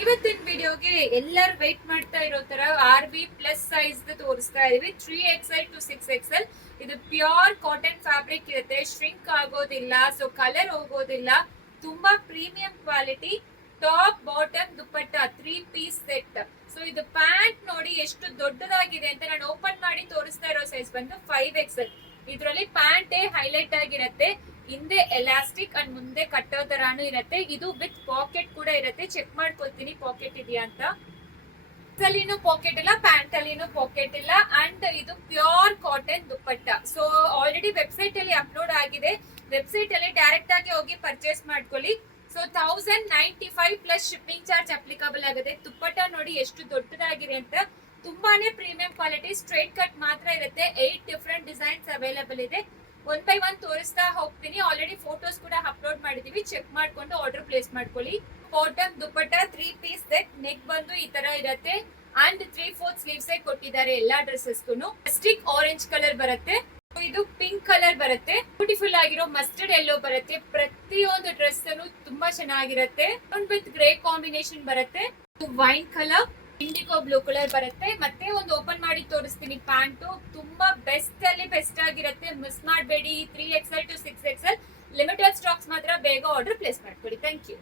ಇವತ್ತಿನ ವಿಡಿಯೋಗೆ ಎಲ್ಲರೂ ವೇಟ್ ಮಾಡ್ತಾ ಇರೋ ತರ RB ಪ್ಲಸ್ ಸೈಜ್ ತೋರಿಸ್ತಾ ಇದೀವಿ 3XL to 6XL. ಇದು ಪ್ಯೂರ್ ಕಾಟನ್ ಫ್ಯಾಬ್ರಿಕ್ ಇರುತ್ತೆ, ಶ್ರಿಂಕ್ ಆಗೋದಿಲ್ಲ, ಸೊ ಕಲರ್ ಹೋಗೋದಿಲ್ಲ, ತುಂಬಾ ಪ್ರೀಮಿಯಂ ಕ್ವಾಲಿಟಿ. ಟಾಪ್ ಬಾಟಮ್ ದುಪ್ಪಟ್ಟ 3 ಪೀಸ್ ಸೆಟ್. ಸೊ ಇದು ಪ್ಯಾಂಟ್ ನೋಡಿ ಎಷ್ಟು ದೊಡ್ಡದಾಗಿದೆ ಅಂತ. ನಾನು ಓಪನ್ ಮಾಡಿ ತೋರಿಸ್ತಾ ಇರೋ ಸೈಜ್ ಬಂದು 5XL. ಇದರಲ್ಲಿ ಪ್ಯಾಂಟ್ ಹೈಲೈಟ್ ಆಗಿರುತ್ತೆ, ಹಿಂದೆ ಎಲಾಸ್ಟಿಕ್ ಅಂಡ್ ಮುಂದೆ ಕಟ್ಟೋ ತರಾನು ಇರುತ್ತೆ. ಇದು ವಿತ್ ಪಾಕೆಟ್ ಕೂಡ ಇರುತ್ತೆ. ಚೆಕ್ ಮಾಡ್ಕೊಳ್ತೀನಿ ಪಾಕೆಟ್ ಇದೆಯಾ ಅಂತ. ಅಲ್ಲಿನೂ ಪಾಕೆಟ್ ಇಲ್ಲ, ಪ್ಯಾಂಟ್ ಅಲ್ಲಿನೂ ಪಾಕೆಟ್ ಇಲ್ಲ. ಅಂಡ್ ಇದು ಪ್ಯೂರ್ ಕಾಟನ್ ದುಪ್ಪಟ್ಟ. ಸೊ ಆಲ್ರೆಡಿ ವೆಬ್ಸೈಟ್ ಅಲ್ಲಿ ಅಪ್ಲೋಡ್ ಆಗಿದೆ, ವೆಬ್ಸೈಟ್ ಅಲ್ಲಿ ಡೈರೆಕ್ಟ್ ಆಗಿ ಹೋಗಿ ಪರ್ಚೇಸ್ ಮಾಡ್ಕೊಳ್ಳಿ. So 1095 plus shipping charge applicable ಆಗುತ್ತೆ. ದುಪ್ಪಟ್ಟ ನೋಡಿ ಎಷ್ಟು ದೊಡ್ಡದಾಗಿದೆ ಅಂತ. ತುಂಬಾನೇ ಪ್ರೀಮಿಯಂ ಕ್ವಾಲಿಟಿ, ಸ್ಟ್ರೈಟ್ ಕಟ್ ಮಾತ್ರ ಇರುತ್ತೆ. 8 ಡಿಫರೆಂಟ್ ಡಿಸೈನ್ಸ್ ಅವೈಲೇಬಲ್ ಇದೆ. ಒನ್ ಬೈ ಒನ್ ತೋರಿಸ್ತಾ ಹೋಗ್ತೀನಿ. ಆಲ್ರೆಡಿ ಫೋಟೋಸ್ ಕೂಡ ಅಪ್ಲೋಡ್ ಮಾಡಿದೀವಿ, ಚೆಕ್ ಮಾಡ್ಕೊಂಡು ಆರ್ಡರ್ ಪ್ಲೇಸ್ ಮಾಡ್ಕೊಳ್ಳಿ. ಬಾಟಮ್ ದುಪ್ಪಟ್ಟ 3 ಪೀಸ್ ಸೆಟ್. ನೆಕ್ ಬಂದು ಈ ತರ ಇರುತ್ತೆ ಅಂಡ್ 3/4 ಸ್ಲೀವ್ಸ್ ಕೊಟ್ಟಿದ್ದಾರೆ ಎಲ್ಲಾ ಡ್ರೆಸ್ಸಸ್ಗೂ. ಸ್ಟಿಕ್ ಆರೆಂಜ್ ಕಲರ್ ಬರುತ್ತೆ, ಇದು ಪಿಂಕ್ ಕಲರ್ ಬರುತ್ತೆ, ಬ್ಯೂಟಿಫುಲ್ ಆಗಿರೋ ಮಸ್ಟರ್ಡ್ ಎಲ್ಲೋ ಬರುತ್ತೆ. ಪ್ರತಿಯೊಂದು ಡ್ರೆಸ್ ತುಂಬಾ ಚೆನ್ನಾಗಿರುತ್ತೆ. ವಿತ್ ಗ್ರೇ ಕಾಂಬಿನೇಷನ್ ಬರುತ್ತೆ. Wine colour, indigo blue colour ಬರುತ್ತೆ. ಮತ್ತೆ ಒಂದು ಓಪನ್ ಮಾಡಿ ತೋರಿಸ್ತೀನಿ. ಪ್ಯಾಂಟು ತುಂಬಾ ಬೆಸ್ಟ್ ಅಲ್ಲಿ ಬೆಸ್ಟ್ ಆಗಿರುತ್ತೆ, ಮಿಸ್ ಮಾಡಬೇಡಿ. 3XL to 6XL limited stocks ಮಾತ್ರ, ಬೇಗ ಆರ್ಡರ್ ಪ್ಲೇಸ್ ಮಾಡ್ಕೊಳ್ಳಿ. Thank you.